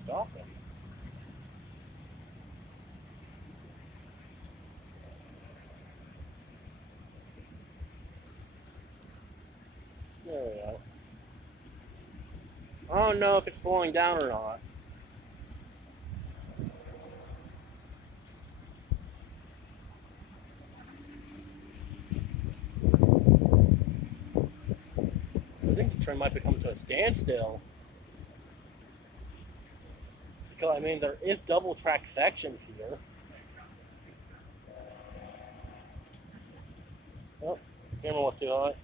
stopping. There we go. I don't know if it's slowing down or not. I think the train might be coming to a standstill. Because, I mean, there is double track sections here. Oh, camera wants to hot.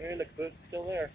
And the caboose is still there.